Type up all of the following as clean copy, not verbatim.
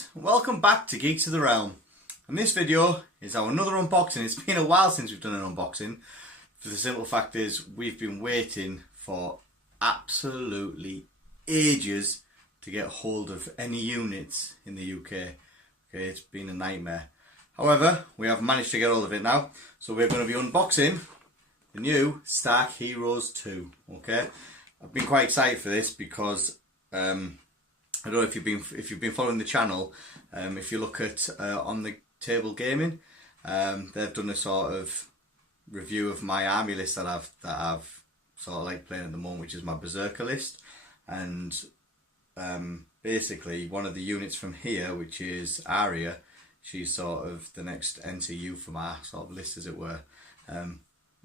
guys, welcome back to Geeks of the Realm. And this video is our another unboxing. It's been a while since we've done an unboxing. For the simple fact is we've been waiting for absolutely ages to get hold of any units in the UK. Okay, it's been a nightmare. However, we have managed to get hold of it now. So we're going to be unboxing the new Stark Heroes 2. Okay, I've been quite excited for this because I don't know if you've been following the channel. If you look at on the table gaming, they've done a sort of review of my army list that I've sort of like playing at the moment, which is my Berserker list. And basically one of the units from here, which is Aria, she's sort of the next NCU for my sort of list, as it were.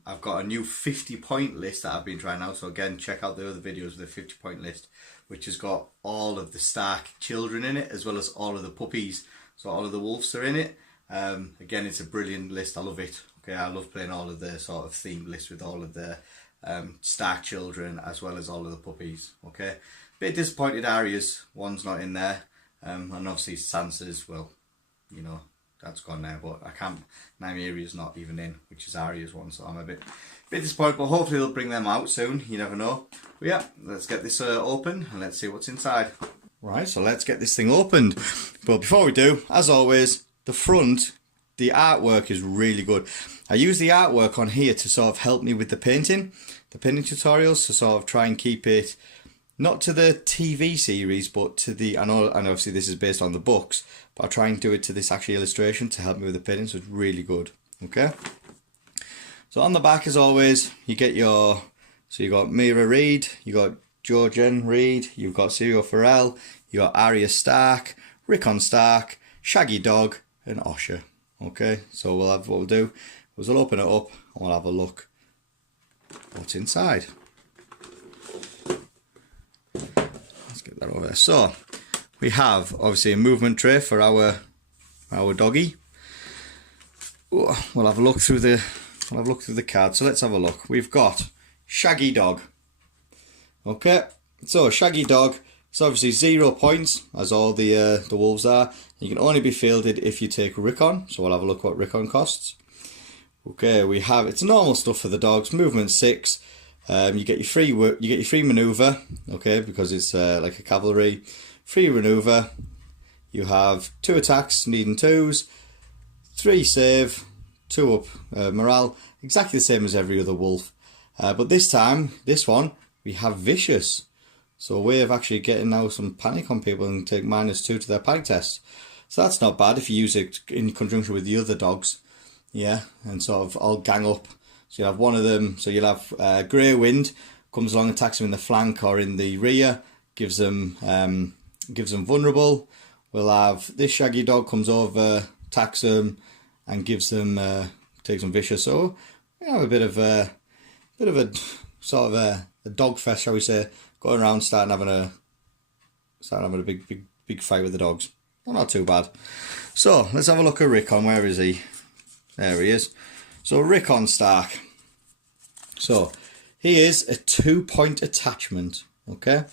I've got a new 50-point list that I've been trying out. So again, check out the other videos with the 50-point list, which has got all of the Stark children in it, as well as all of the puppies. So all of the wolves are in it. Again, it's a brilliant list. I love it. Okay, I love playing all of the sort of themed lists with all of the Stark children, as well as all of the puppies. Okay, bit disappointed Aria's one's not in there. And obviously Sansa's, well, you know, that's gone now, but I can't. Nymeria's not even in, which is Aria's one, so I'm a bit disappointed. But hopefully they'll bring them out soon. You never know. But yeah, let's get this open and let's see what's inside. Right, so let's get this thing opened. But before we do, as always, the front, the artwork is really good. I use the artwork on here to sort of help me with the painting tutorials, to sort of try and keep it not to the TV series, but to the, and obviously this is based on the books, but I'll try and do it to this actual illustration to help me with the painting, so it's really good. Okay, so on the back, as always, you get your, so you got Mira Reed, you got Georgian Reed, you've got Syrio Forel, you got Aria Stark, Rickon Stark, Shaggy Dog, and Osher. Okay, so we'll have, what we'll do is we'll open it up and we'll have a look what's inside. Let's get that over there. So we have obviously a movement tray for our doggy. We'll have a look through the card. So let's have a look. We've got Shaggy Dog. Okay, so Shaggy Dog, it's obviously 0 points, as all the wolves are. You can only be fielded if you take Rickon, so we'll have a look what Rickon costs. Okay, we have, it's normal stuff for the dogs. Movement 6. You get your free maneuver. Okay, because it's like a cavalry. Free maneuver. You have 2 attacks, needing 2s, 3 save, 2 up morale. Exactly the same as every other wolf. But this time, this one, we have vicious. So a way of actually getting now some panic on people and take -2 to their panic test. So that's not bad if you use it in conjunction with the other dogs. Yeah, and sort of all gang up. So you'll have one of them, so you'll have Grey Wind, comes along, attacks them in the flank or in the rear, gives them vulnerable. We'll have this Shaggy Dog, comes over, attacks them, and gives them, takes them vicious. So we have a bit of a sort of a dog fest, shall we say, going around starting having a big fight with the dogs. Well, not too bad. So let's have a look at Rickon. Where is he? There he is. So Rickon Stark. So he is a 2-point attachment. Okay,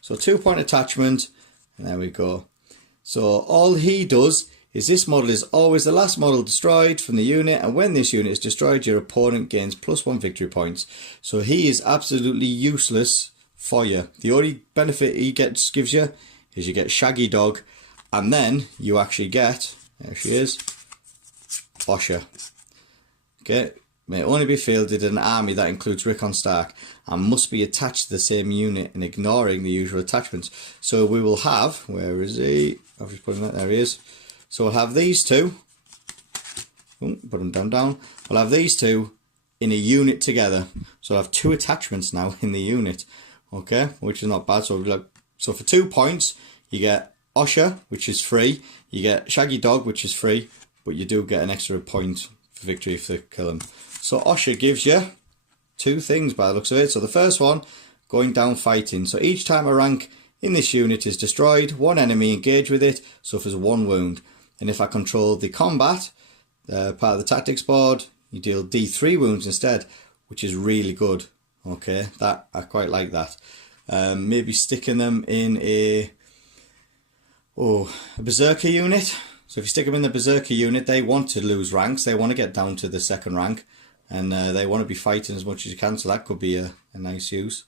so 2-point attachment, and there we go. So all he does is, this model is always the last model destroyed from the unit, and when this unit is destroyed, your opponent gains +1 victory points. So he is absolutely useless for you. The only benefit he gives you is you get Shaggy Dog, and then you actually get, there she is, Osher. Okay, may only be fielded in an army that includes Rickon Stark and must be attached to the same unit and ignoring the usual attachments. So we will have, where is he? I've just put him out, there he is. So we'll have these two, put them down. We'll have these two in a unit together. So I'll have 2 attachments now in the unit. Okay, which is not bad. So for 2 points, you get Osher, which is free. You get Shaggy Dog, which is free, but you do get an extra point for victory if they kill him. So Osher gives you 2 things by the looks of it. So the first one, going down fighting. So each time a rank in this unit is destroyed, 1 enemy engaged with it suffers 1 wound. And if I control the combat, part of the tactics board, you deal D3 wounds instead, which is really good. Okay, that I quite like that. Maybe sticking them in a a Berserker unit. So if you stick them in the Berserker unit, they want to lose ranks. They want to get down to the 2nd rank. And they want to be fighting as much as you can. So that could be a nice use.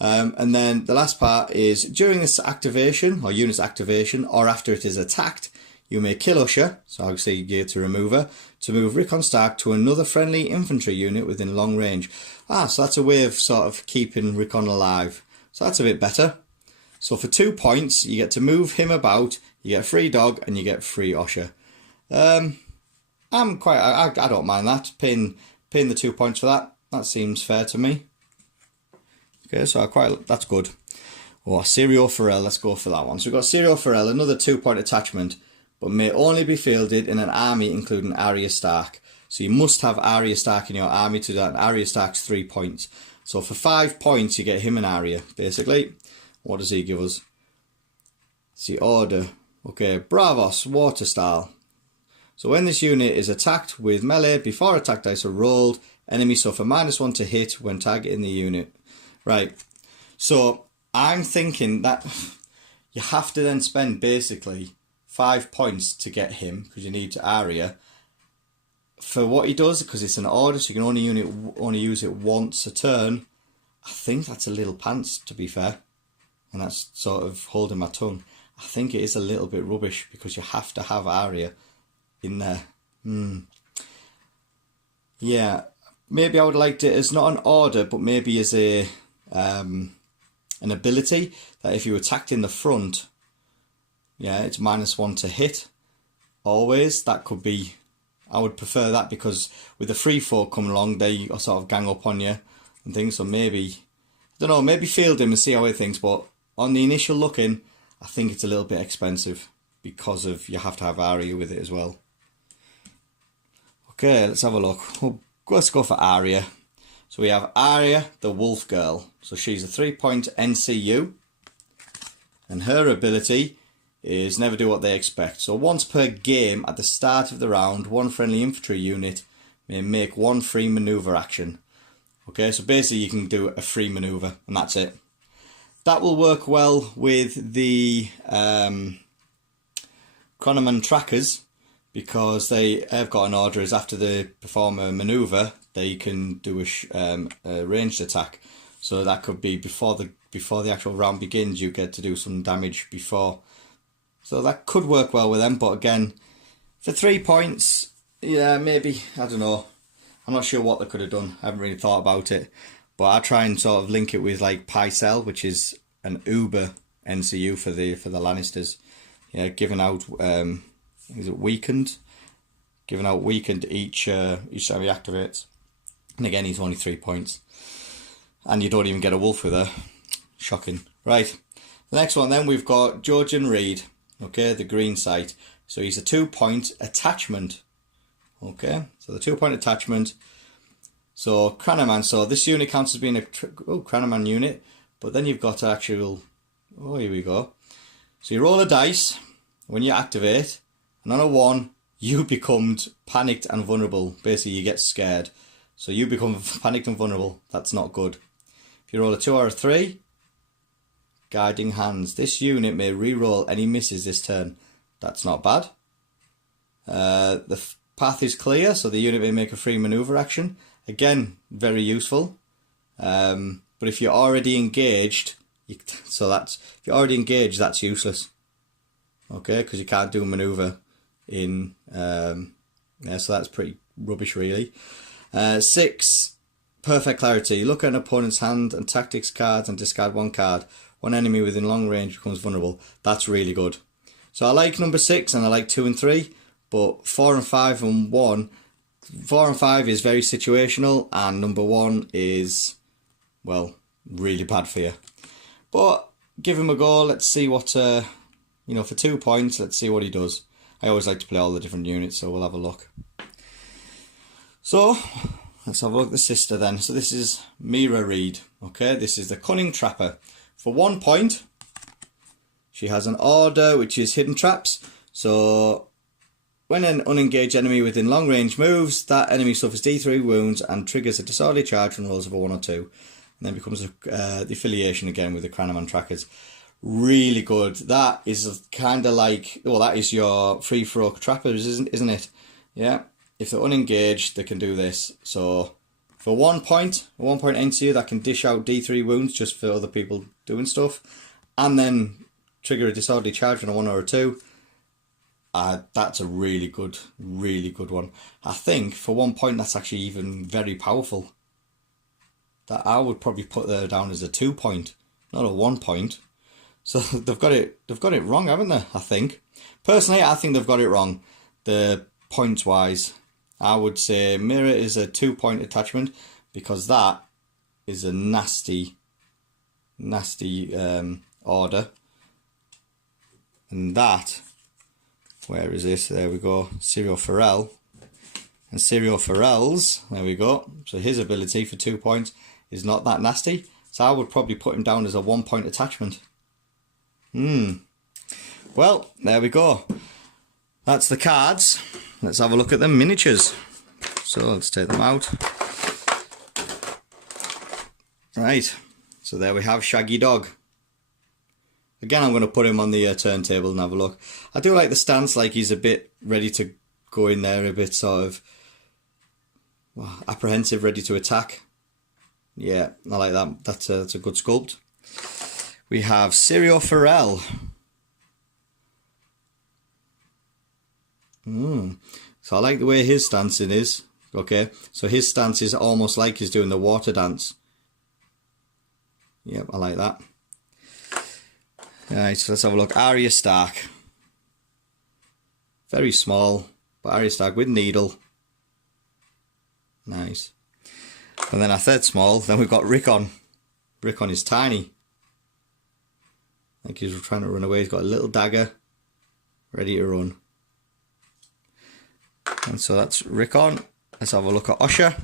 And then the last part is during this activation, or unit's activation, or after it is attacked, you may kill Usher, so obviously you get to remove her, to move Rickon Stark to another friendly infantry unit within long range. So that's a way of sort of keeping Rickon alive. So that's a bit better. So for 2 points, you get to move him about, you get a free dog, and you get free Usher. I don't mind that, paying the 2 points for that. That seems fair to me. Okay, so that's good. Syrio Forel, let's go for that one. So we've got Syrio Forel, another 2-point attachment, but may only be fielded in an army including Aria Stark. So you must have Aria Stark in your army to do that. Aria Stark's 3 points. So for 5 points, you get him and Aria, basically. What does he give us? It's the order. Okay, Bravos, water style. So when this unit is attacked with melee, before attack dice are rolled, enemies suffer -1 to hit when targeting the unit. Right, so I'm thinking that you have to then spend basically 5 points to get him, because you need to Aria. For what he does, because it's an order, so you can only use it once a turn, I think that's a little pants, to be fair. And that's sort of holding my tongue. I think it is a little bit rubbish, because you have to have Aria in there. Yeah, maybe I would like it as not an order, but maybe as a an ability that if you attacked in the front, yeah, it's -1 to hit always. That could be, I would prefer that, because with the free folk coming along, they sort of gang up on you and things. So maybe, I don't know, maybe field him and see how he thinks. But on the initial looking, I think it's a little bit expensive, because of you have to have Aria with it as well. Okay, let's have a look. Let's go for Aria. So we have Aria, the Wolf Girl. So she's a 3-point NCU. And her ability is never do what they expect. So once per game at the start of the round, one friendly infantry unit may make 1 free maneuver action. Okay, so basically you can do a free maneuver, and that's it. That will work well with the Chronoman trackers, because they have got an order as after they perform a maneuver, they can do a ranged attack. So that could be before the actual round begins, you get to do some damage before. So that could work well with them, but again, for 3 points, yeah, maybe, I don't know. I'm not sure what they could have done. I haven't really thought about it. But I try and sort of link it with like Pycelle, which is an Uber NCU for the Lannisters. Yeah, giving out is it weakened? Giving out weakened each time he activates. And again, he's only 3 points. And you don't even get a wolf with her. Shocking. Right. The next one then, we've got Georgian Reed. Okay, the green sight. So he's a 2-point attachment. Okay, so the 2-point attachment. So Cranaman, so this unit counts as being a Cranaman unit, but then you've got actual, here we go. So you roll a dice when you activate, and on a 1, you become panicked and vulnerable. Basically, you get scared. So you become panicked and vulnerable. That's not good. If you roll a 2 or a 3, guiding hands. This unit may re-roll any misses this turn. That's not bad. The path is clear, so the unit may make a free maneuver action. Again, very useful. But if you're already engaged, if you're already engaged, that's useless. Okay, because you can't do a maneuver in. So that's pretty rubbish, really. 6, perfect clarity. Look at an opponent's hand and tactics cards and discard 1 card. One enemy within long range becomes vulnerable. That's really good. So I like number 6 and I like 2 and 3, but 4 and 5 and 1. 4 and 5 is very situational, and number 1 is, well, really bad for you. But give him a go. Let's see what, for 2 points, let's see what he does. I always like to play all the different units, so we'll have a look. So, let's have a look at the sister then. So this is Mira Reed. Okay, this is the Cunning Trapper. For 1 point, she has an order which is Hidden Traps. So when an unengaged enemy within long range moves, that enemy suffers D3 wounds and triggers a disorderly charge from rolls of a 1 or 2. And then becomes the affiliation again with the Cranaman trackers. Really good. That is kind of like, well, that is your free throw trappers, isn't it? Yeah. If they're unengaged, they can do this. So for 1 point, a 1 point NCU that can dish out D3 wounds just for other people doing stuff, and then trigger a disorderly charge on a 1 or a 2. That's a really good one. I think for 1 point that's actually even very powerful. That I would probably put there down as a 2 point, not a 1 point. So they've got it wrong, haven't they? I think. Personally, I think they've got it wrong. The points wise, I would say Mirror is a 2 point attachment because that is a nasty order. And that, where is this? There we go. Syrio Forel. And Syrio Forel's, there we go. So his ability for 2 points is not that nasty. So I would probably put him down as a 1 point attachment. Well, there we go. That's the cards. Let's have a look at the miniatures. So let's take them out. Right. So there we have Shaggy Dog. Again, I'm going to put him on the turntable and have a look. I do like the stance, like he's a bit ready to go in there, a bit sort of apprehensive, ready to attack. Yeah, I like that. That's a good sculpt. We have Syrio Forel. So I like the way his stancing is. Okay, so his stance is almost like he's doing the water dance. Yep, I like that. Alright, so let's have a look. Aria Stark. Very small, but Aria Stark with needle. Nice. And then our third small, then we've got Rickon. Rickon is tiny. I think he's trying to run away. He's got a little dagger ready to run. And so that's Rickon. Let's have a look at Usher.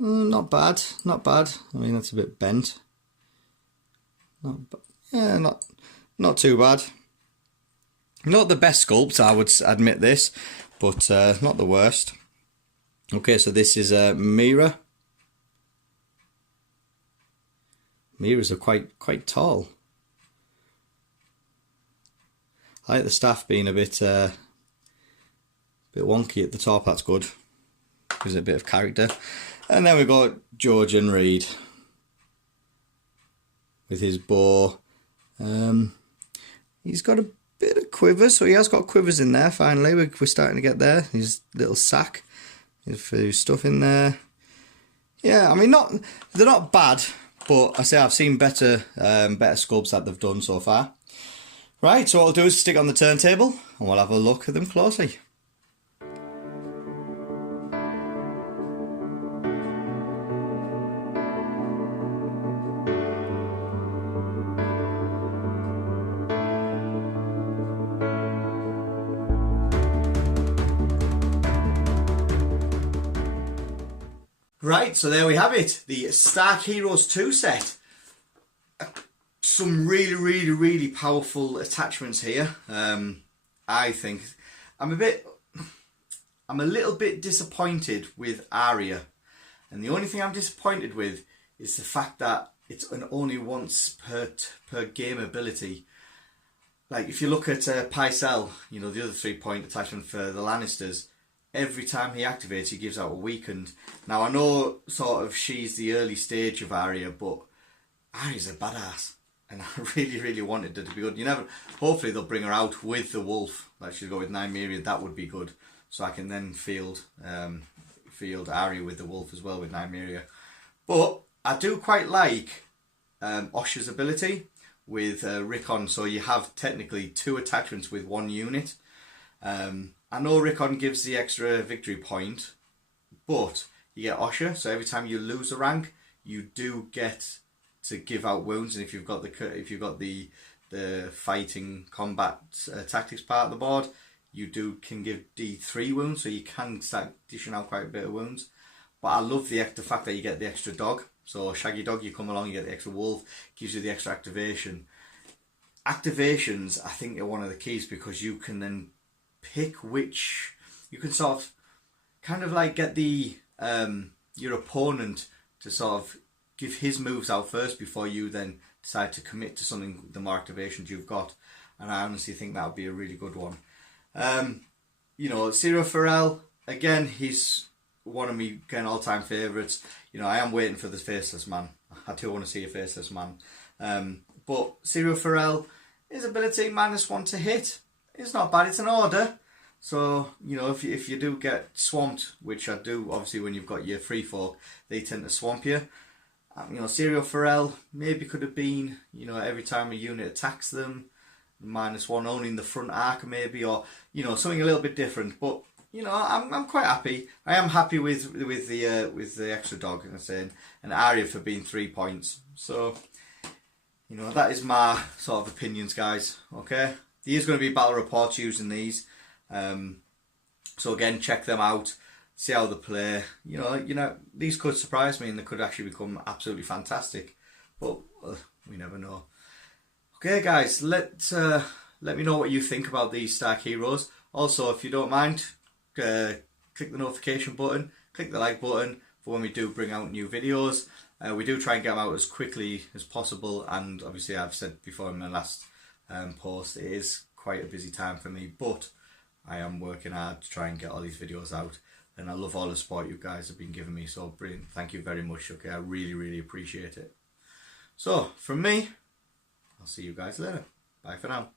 Not bad, not bad. I mean, that's a bit bent. Not too bad. Not the best sculpt, I would admit this, but not the worst. Okay, so this is Mira. Miras are quite tall. I like the staff being a bit wonky at the top. That's good. Gives it a bit of character. And then we've got Georgian Reed with his bow. He's got a bit of quivers, so he has got quivers in there. Finally, we're starting to get there. His little sack, his stuff in there. Yeah, I mean, they're not bad. But I say I've seen better sculpts that they've done so far. Right, so what I'll do is stick on the turntable and we'll have a look at them closely. Right, so there we have it, the Stark Heroes 2 set. Some really powerful attachments here. I think I'm a little bit disappointed with Aria, and the only thing I'm disappointed with is the fact that it's an only once per game ability. Like if you look at Pycelle, you know, the other 3 point attachment for the Lannisters. Every time he activates, he gives out a weakened. Now, I know sort of she's the early stage of Aria, but Aria's a badass. And I really wanted her to be good. Hopefully they'll bring her out with the wolf. Like she'll go with Nymeria, that would be good. So I can then field Aria with the wolf as well with Nymeria. But I do quite like Osha's ability with Rickon. So you have technically 2 attachments with 1 unit. I know Rickon gives the extra victory point, but you get Osha, so every time you lose a rank, you do get to give out wounds, and if you've got the fighting combat tactics part of the board, you can give D3 wounds, so you can start dishing out quite a bit of wounds. But I love the fact that you get the extra dog. So Shaggy Dog, you come along, you get the extra wolf, gives you the extra activation. Activations, I think, are one of the keys because you can then pick which you can sort of kind of like get the your opponent to sort of give his moves out first before you then decide to commit to something, the more activations you've got. And I honestly think that would be a really good one. You know, Syrio Forel, again, he's one of me all-time favourites. You know, I am waiting for the Faceless Man. I do want to see a Faceless Man. But Syrio Forel, his ability -1 to hit. It's not bad, it's an order. So, you know, if you do get swamped, which I do, obviously when you've got your free folk, they tend to swamp you. You know, Syrio Forel maybe could have been, you know, every time a unit attacks them, -1 only in the front arc maybe, or, you know, something a little bit different. But, you know, I'm quite happy. I am happy with the extra dog, and saying, and Aria for being 3 points. So, you know, that is my sort of opinions, guys. Okay, there is going to be battle reports using these. So again, check them out, see how they play. You know, these could surprise me, and they could actually become absolutely fantastic. But we never know. Okay, guys, let me know what you think about these Stark heroes. Also, if you don't mind, click the notification button, click the like button for when we do bring out new videos. We do try and get them out as quickly as possible, and obviously I've said before in my last post, it is quite a busy time for me, but I am working hard to try and get all these videos out, and I love all the support you guys have been giving me, so brilliant. Thank you very much. Okay, I really, really appreciate it. So, from me, I'll see you guys later. Bye for now.